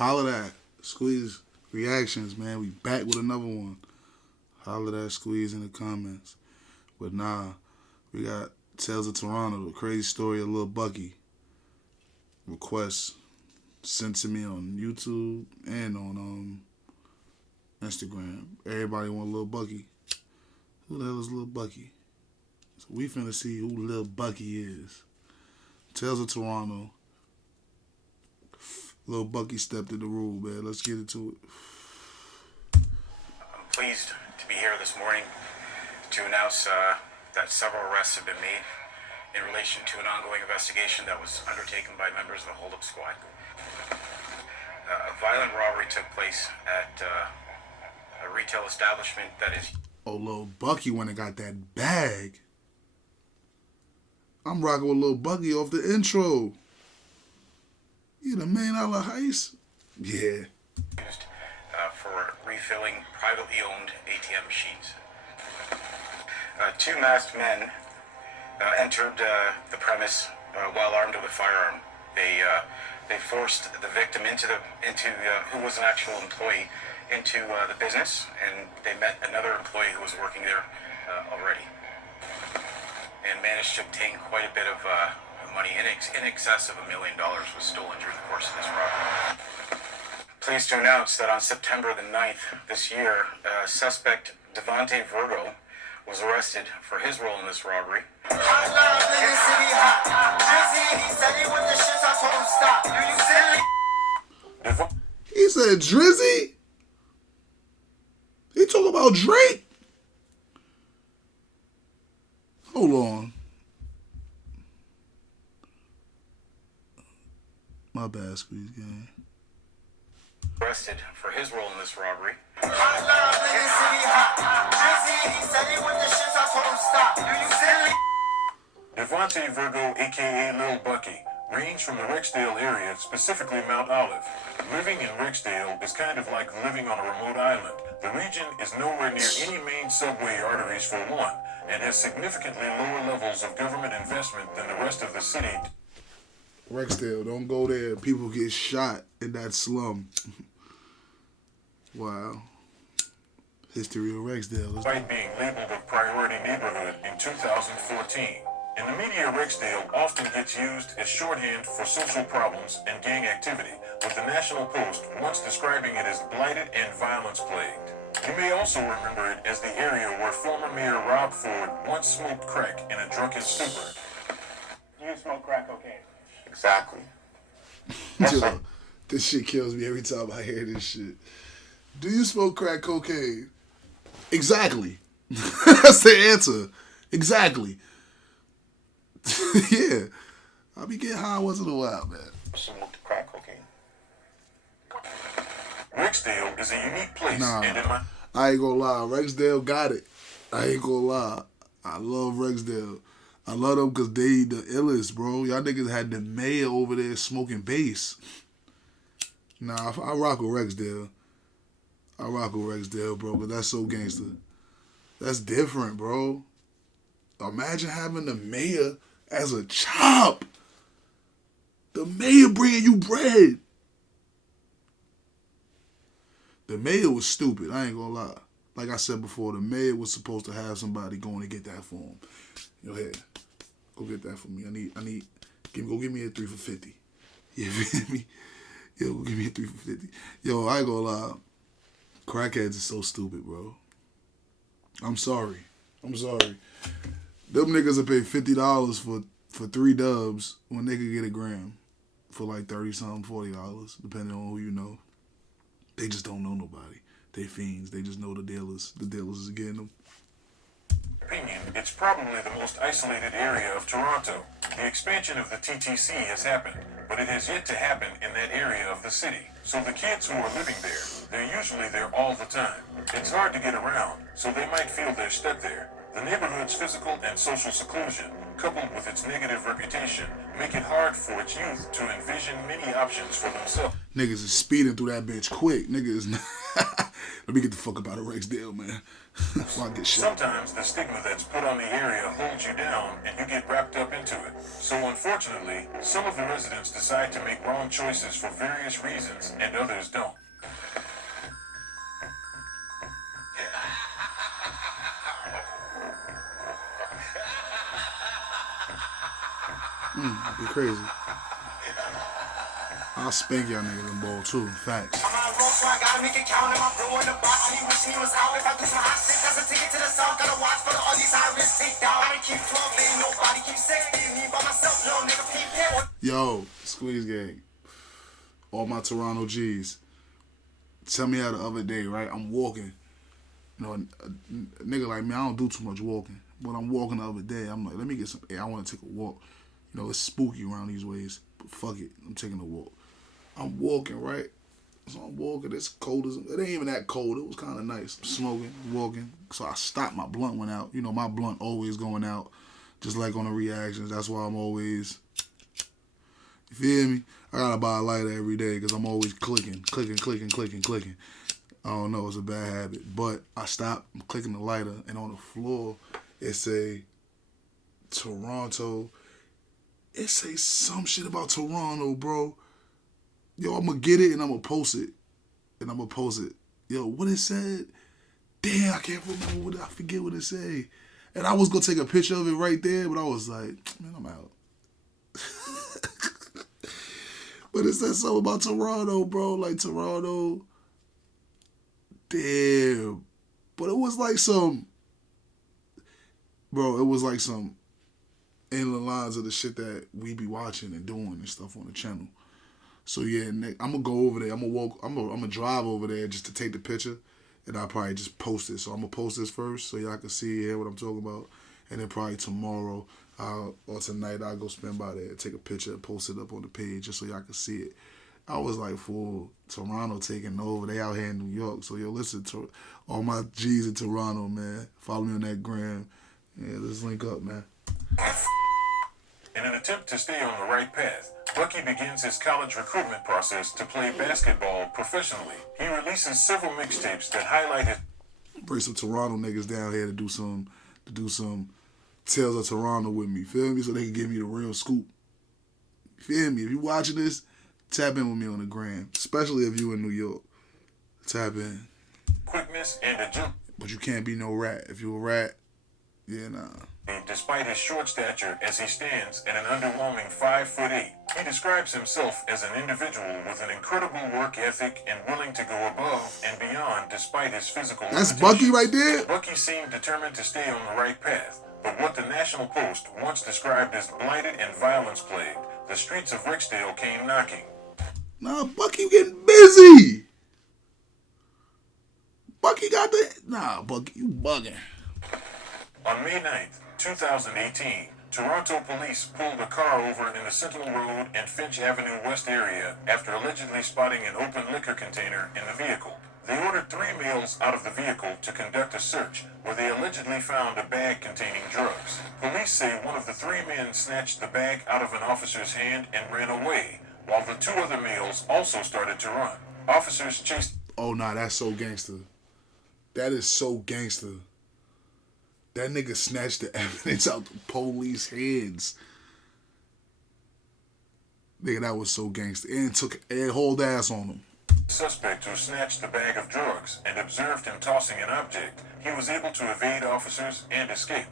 Holler at Squeeze Reactions, man. We back with another one. Holler at Squeeze in the comments. But nah, we got Tales of Toronto, the crazy story of Lil Bucky. Requests sent to me on YouTube and on Instagram. Everybody want Lil Bucky. Who the hell is Lil Bucky? So we finna see who Lil Bucky is. Tales of Toronto. Lil Bucky stepped in the room, man. Let's get into it. I'm pleased to be here this morning to announce that several arrests have been made in relation to an ongoing investigation that was undertaken by members of the Hold Up Squad. A violent robbery took place at a retail establishment that is... Oh, Lil Bucky went and got that bag. I'm rocking with Lil Bucky off the intro. You the man out of heist? Yeah. Used for refilling privately owned ATM machines. Two masked men entered the premise while armed with a firearm. They forced the victim into who was an actual employee into the business, and they met another employee who was working there already, and managed to obtain quite a bit of money in excess of $1 million was stolen during the course of this robbery. Pleased to announce that on September the 9th this year, suspect Devontae Virgo was arrested for his role in this robbery. He said Drizzy? He talking about Drake? Hold on. My bad, Squeeze Gang. Arrested for his role in this robbery. Devontae Virgo, aka Lil Bucky, ranged from the Rexdale area, specifically Mount Olive. Living in Rexdale is kind of like living on a remote island. The region is nowhere near any main subway arteries for one, and has significantly lower levels of government investment than the rest of the city. Rexdale, don't go there. People get shot in that slum. Wow. History of Rexdale. Despite being labeled a priority neighborhood in 2014. In the media, Rexdale often gets used as shorthand for social problems and gang activity, with the National Post once describing it as blighted and violence-plagued. You may also remember it as the area where former Mayor Rob Ford once smoked crack in a drunken stupor. You smoke crack cocaine? Exactly. Yo, this shit kills me every time I hear this shit. Do you smoke crack cocaine? Exactly. That's the answer. Exactly. Yeah. I'll be getting high once in a while, man. Smoked crack cocaine. Rexdale is a unique place, and in my... I ain't gonna lie. Rexdale got it. I ain't gonna lie. I love Rexdale. I love them because they the illest, bro. Y'all niggas had the mayor over there smoking bass. Nah, I rock with Rexdale. I rock with Rexdale, bro, but that's so gangster. That's different, bro. Imagine having the mayor as a chop. The mayor bringing you bread. The mayor was stupid. I ain't gonna lie. Like I said before, the mayor was supposed to have somebody going to get that for him. Yo, here, go get that for me. Go give me a 3 for 50. You feel me? Yo, go give me a 3 for 50. Yo, I ain't gonna lie. Crackheads is so stupid, bro. I'm sorry. Them niggas will pay $50 for 3 dubs when they could get a gram for like $30-something, $40, depending on who you know. They just don't know nobody. They fiends. They just know the dealers. The dealers is getting them. Opinion, it's probably the most isolated area of Toronto. The expansion of the TTC has happened, but it has yet to happen in that area of the city. So the kids who are living there, they're usually there all the time. It's hard to get around, so they might feel they're stuck there. The neighborhood's physical and social seclusion, coupled with its negative reputation, make it hard for its youth to envision many options for themselves. Niggas is speeding through that bitch quick. Niggas Let me get the fuck up out of Rexdale, man. Before I get shot. Sometimes the stigma that's put on the area holds you down and you get wrapped up into it. So unfortunately, some of the residents decide to make wrong choices for various reasons and others don't. Be crazy. I'll spank y'all niggas in ball too. Facts. I'm on a roll, so I gotta make it count. And my bro in the box, and he wishing he was out. If I do some hot shit, that's a ticket to the south. Gotta watch for all these high risk takedown. I done keep 12 in, nobody keep 16. Me by myself, little nigga, peep it. Yo, Squeeze Gang. All my Toronto G's. Tell me how the other day, right? I'm walking. You know, a nigga like me, I don't do too much walking. But I'm walking the other day. I'm like, let me get some air. I want to take a walk. You know, it's spooky around these ways. But fuck it. I'm taking a walk. I'm walking, right? So I'm walking. It's cold as... It ain't even that cold. It was kind of nice. I'm smoking, walking. So I stopped. My blunt went out. You know, my blunt always going out. Just like on the reactions. That's why I'm always... You feel me? I gotta buy a lighter every day because I'm always clicking. I don't know. It's a bad habit. But I stopped. I'm clicking the lighter. And on the floor, it say Toronto. It say some shit about Toronto, bro. Yo, I'm going to get it and I'm going to post it. Yo, what it said? Damn, I can't remember what I forget what it said. And I was going to take a picture of it right there, but I was like, man, I'm out. But it said something about Toronto, bro. Like Toronto. Damn. But it was like some... Bro, it was like some in the lines of the shit that we be watching and doing and stuff on the channel. So yeah, I'm gonna go over there. I'm gonna drive over there just to take the picture, and I'll probably just post it. So I'm gonna post this first so y'all can see hear what I'm talking about, and then probably tomorrow or tonight I'll go spend by there, take a picture, and post it up on the page just so y'all can see it. I was like, fool, Toronto taking over. They out here in New York. So yo, listen to all my G's in Toronto, man. Follow me on that gram. Yeah, let's link up, man. In an attempt to stay on the right path, Bucky begins his college recruitment process to play basketball professionally. He releases several mixtapes that highlight his... Bring some Toronto niggas down here to do some Tales of Toronto with me, feel me? So they can give me the real scoop. Feel me? If you watching this, tap in with me on the gram, especially if you in New York. Tap in. quickness and agility. But you can't be no rat. If you a rat, yeah, nah. Despite his short stature as he stands at an underwhelming 5'8", he describes himself as an individual with an incredible work ethic and willing to go above and beyond despite his physical That's limitations. Bucky right there? Bucky seemed determined to stay on the right path, but what the National Post once described as blighted and violence-plagued, the streets of Rexdale came knocking. Nah, Bucky getting busy. Bucky got the... Nah, Bucky, you bugging. On May 9th, 2018, Toronto police pulled a car over in the Sentinel Road and Finch Avenue West area after allegedly spotting an open liquor container in the vehicle. They ordered 3 males out of the vehicle to conduct a search, where they allegedly found a bag containing drugs. Police say one of the 3 men snatched the bag out of an officer's hand and ran away, while the 2 other males also started to run. Officers chased... Oh, nah, that's so gangster. That is so gangster. That nigga snatched the evidence out the police hands. Nigga, that was so gangster. And hauled ass on him. Suspect who snatched the bag of drugs and observed him tossing an object. He was able to evade officers and escape.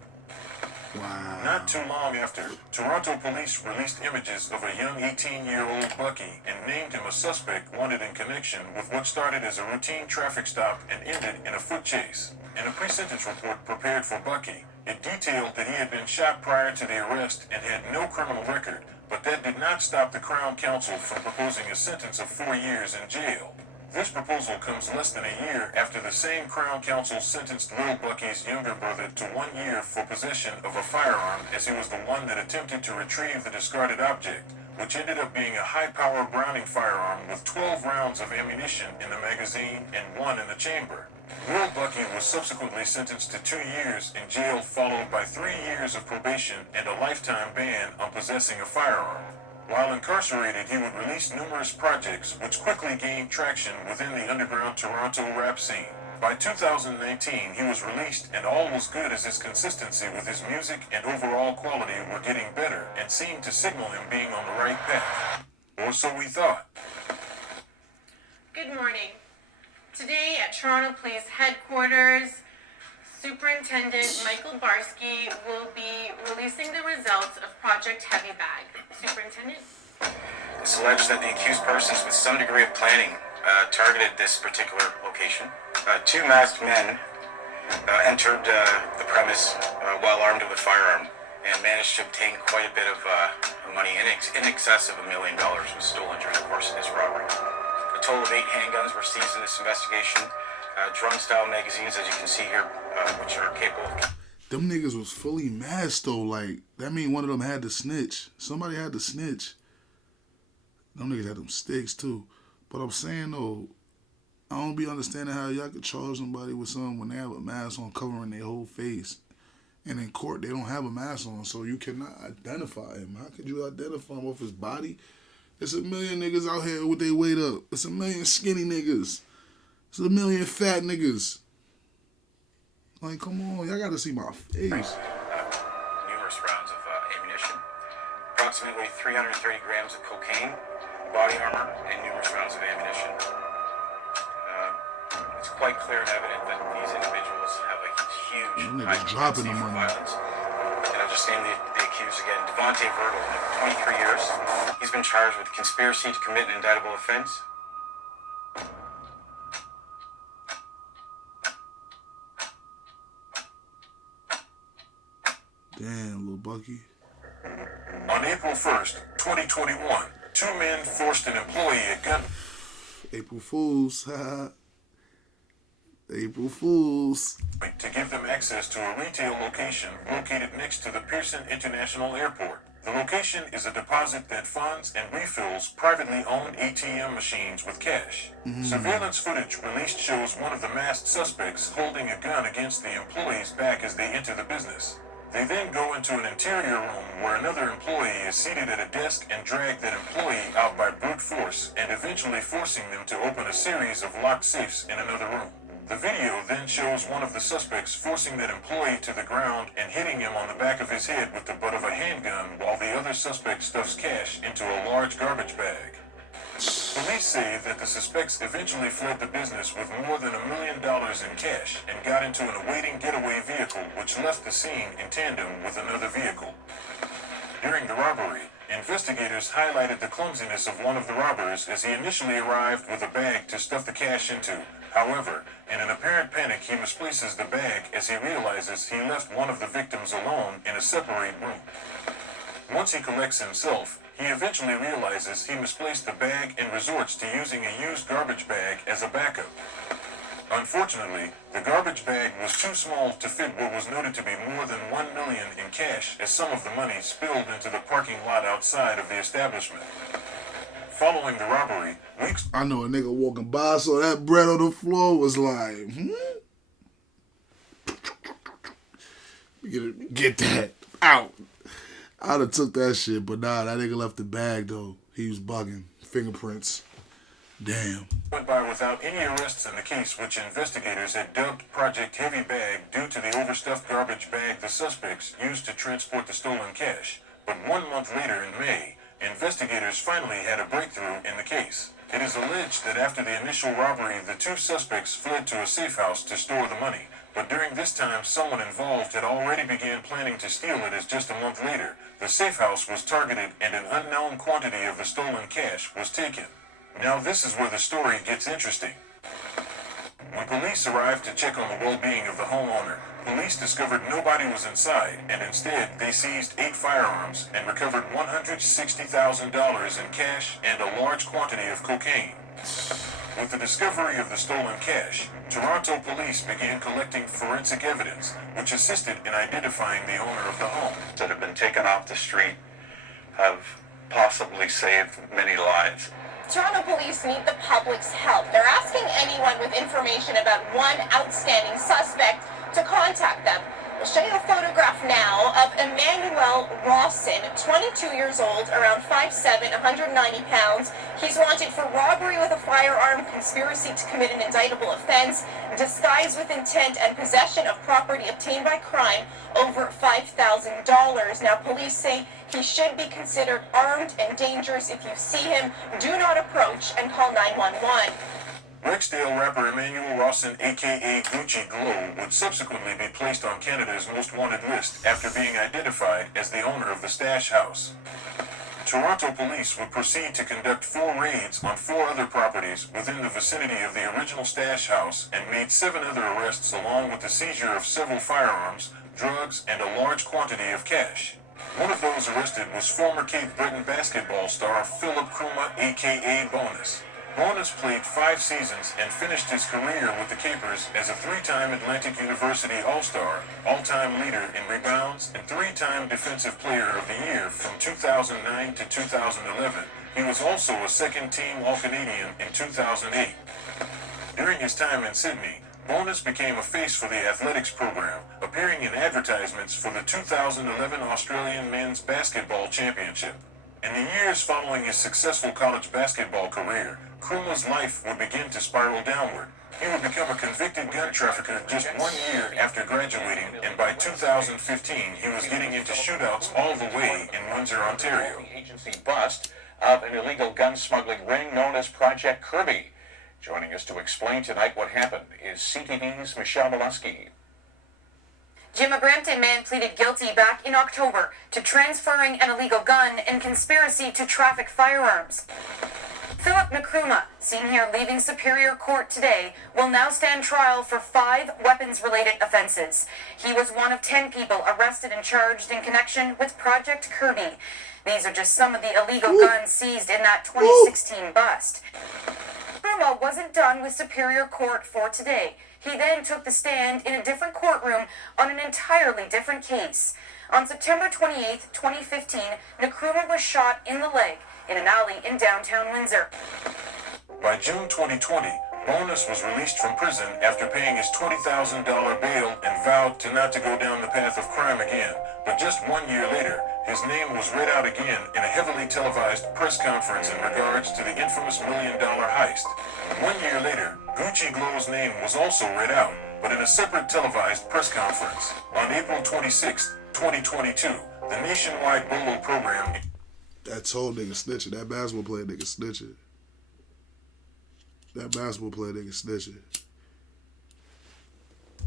Wow. Not too long after, Toronto police released images of a young 18-year-old Bucky and named him a suspect wanted in connection with what started as a routine traffic stop and ended in a foot chase. In a pre-sentence report prepared for Bucky, it detailed that he had been shot prior to the arrest and had no criminal record, but that did not stop the Crown Counsel from proposing a sentence of 4 years in jail. This proposal comes less than a year after the same Crown Counsel sentenced Lil Bucky's younger brother to 1 year for possession of a firearm, as he was the one that attempted to retrieve the discarded object, which ended up being a high-power Browning firearm with 12 rounds of ammunition in the magazine and 1 in the chamber. Lil Bucky was subsequently sentenced to 2 years in jail, followed by 3 years of probation and a lifetime ban on possessing a firearm. While incarcerated, he would release numerous projects which quickly gained traction within the underground Toronto rap scene. By 2019, he was released, and all was good as his consistency with his music and overall quality were getting better and seemed to signal him being on the right path. Or so we thought. Good morning. Today at Toronto Police Headquarters, Superintendent Michael Barsky will be releasing the results of Project Heavy Bag. Superintendent? It's alleged that the accused persons with some degree of planning targeted this particular location. Two masked men entered the premise while armed with a firearm and managed to obtain quite a bit of money. In excess of $1 million was stolen during the course of this robbery. A total of 8 handguns were seized in this investigation. Drum-style magazines, as you can see here, which are capable of... Them niggas was fully masked though. Like, that mean one of them had to snitch. Somebody had to snitch. Them niggas had them sticks too. But I'm saying though, I don't be understanding how y'all could charge somebody with something when they have a mask on covering their whole face. And in court, they don't have a mask on, so you cannot identify him. How could you identify him off his body? It's a million niggas out here with their weight up. It's a million skinny niggas. It's a million fat niggas. Like, come on, y'all gotta see my face. Numerous rounds of ammunition, approximately 330 grams of cocaine, body armor, and numerous rounds of ammunition. It's quite clear and evident that these individuals have a huge high dropping propensity the for money. violence. And I'll just name the accused again. Devontae Vertle, 23 years. He's been charged with conspiracy to commit an indictable offense. Damn, Lil Bucky. On April 1st, 2021, 2 men forced an employee at gun... April Fools. April Fools. to give them access to a retail location located next to the Pearson International Airport. The location is a deposit that funds and refills privately owned ATM machines with cash. Surveillance footage released shows one of the masked suspects holding a gun against the employee's back as they enter the business. They then go into an interior room where another employee is seated at a desk and drag that employee out by brute force and eventually forcing them to open a series of locked safes in another room. The video then shows one of the suspects forcing that employee to the ground and hitting him on the back of his head with the butt of a handgun while the other suspect stuffs cash into a large garbage bag. Police say that the suspects eventually fled the business with more than $1 million in cash and got into an awaiting getaway vehicle which left the scene in tandem with another vehicle. During the robbery, investigators highlighted the clumsiness of one of the robbers as he initially arrived with a bag to stuff the cash into. However, in an apparent panic, he misplaces the bag as he realizes he left one of the victims alone in a separate room. Once he collects himself, he eventually realizes he misplaced the bag and resorts to using a used garbage bag as a backup. Unfortunately, the garbage bag was too small to fit what was noted to be more than $1 million in cash as some of the money spilled into the parking lot outside of the establishment. Following the robbery, weeks... I know a nigga walking by, so that bread on the floor was like, Get that out. I'd have took that shit, but nah, that nigga left the bag, though. He was bugging. Fingerprints. Damn. Went by without any arrests in the case, which investigators had dubbed Project Heavy Bag due to the overstuffed garbage bag the suspects used to transport the stolen cash. But 1 month later in May, investigators finally had a breakthrough in the case. It is alleged that after the initial robbery, the 2 suspects fled to a safe house to store the money. But during this time, someone involved had already began planning to steal it as just a month later, the safe house was targeted and an unknown quantity of the stolen cash was taken. Now this is where the story gets interesting. When police arrived to check on the well-being of the homeowner, police discovered nobody was inside, and instead they seized 8 firearms and recovered $160,000 in cash and a large quantity of cocaine. With the discovery of the stolen cash, Toronto police began collecting forensic evidence, which assisted in identifying the owner of the home. That have been taken off the street have possibly saved many lives. Toronto police need the public's help. They're asking anyone with information about one outstanding suspect to contact them. We'll show you a photograph now of Emmanuel Rawson, 22 years old, around 5'7", 190 pounds. He's wanted for robbery with a firearm, conspiracy to commit an indictable offense, disguise with intent, and possession of property obtained by crime over $5,000. Now, police say he should be considered armed and dangerous. If you see him, do not approach and call 911. Rexdale rapper Emmanuel Rawson, a.k.a. Gucci Glow, would subsequently be placed on Canada's most wanted list after being identified as the owner of the stash house. Toronto police would proceed to conduct 4 raids on 4 other properties within the vicinity of the original stash house and made 7 other arrests along with the seizure of several firearms, drugs, and a large quantity of cash. One of those arrested was former Cape Breton basketball star Philip Kruma, a.k.a. Bonus. Bonus played 5 seasons and finished his career with the Capers as a 3-time Atlantic University All-Star, all-time leader in rebounds, and 3-time Defensive Player of the Year from 2009 to 2011. He was also a second-team All-Canadian in 2008. During his time in Sydney, Bonus became a face for the athletics program, appearing in advertisements for the 2011 Australian Men's Basketball Championship. In the years following his successful college basketball career, Kruma's life would begin to spiral downward. He would become a convicted gun trafficker just 1 year after graduating, and by 2015 he was getting into shootouts all the way in Windsor, Ontario. Agency bust of an illegal gun smuggling ring known as Project Kirby. Joining us to explain tonight what happened is CTV's Michelle Molesky. Jim, a Brampton man pleaded guilty back in October to transferring an illegal gun and conspiracy to traffic firearms. Philip Nkrumah, seen here leaving Superior Court today, will now stand trial for 5 weapons-related offenses. He was one of 10 people arrested and charged in connection with Project Kirby. These are just some of the illegal guns seized in that 2016 bust. Nkrumah wasn't done with Superior Court for today. He then took the stand in a different courtroom on an entirely different case. On September 28, 2015, Nkrumah was shot in the leg in an alley in downtown Windsor. By June 2020, Bonus was released from prison after paying his $20,000 bail and vowed to not to go down the path of crime again. But just 1 year later, his name was read out again in a heavily televised press conference in regards to the infamous $1 million heist. 1 year later, Gucci Glow's name was also read out, but in a separate televised press conference. On April 26, 2022, the nationwide BOLO program... That told nigga snitching. That basketball player nigga snitching. That basketball player nigga snitching.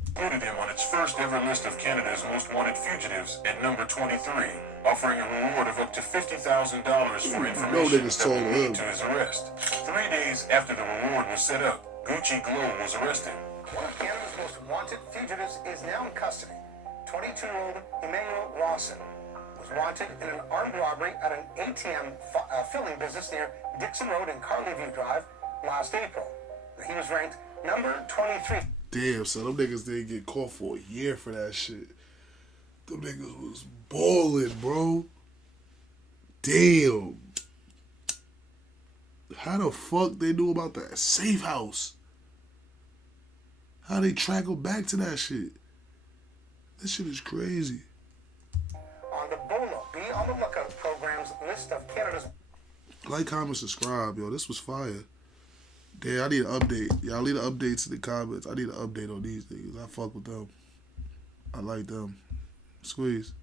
Included him on its first ever list of Canada's most wanted fugitives at number 23, offering a reward of up to $50,000 for information that would lead to his arrest. 3 days after the reward was set up, Gucci Glow was arrested. One of Canada's most wanted fugitives is now in custody. 22-year-old Emmanuel Rawson was wanted in an armed robbery at an ATM filling business near Dixon Road and Carleview Drive last April. He was ranked number 23. Damn, so them niggas didn't get caught for a year for that shit. Them niggas was balling, bro. Damn. How the fuck they knew about that safe house? How they track them back to that shit? That shit is crazy. On the BOLO, Be on the Lookout program's list of Canada's... Like, comment, subscribe, yo. This was fire. Damn, I need an update. Y'all need an update to the comments. I need an update on these niggas. I fuck with them. I like them. Squeeze.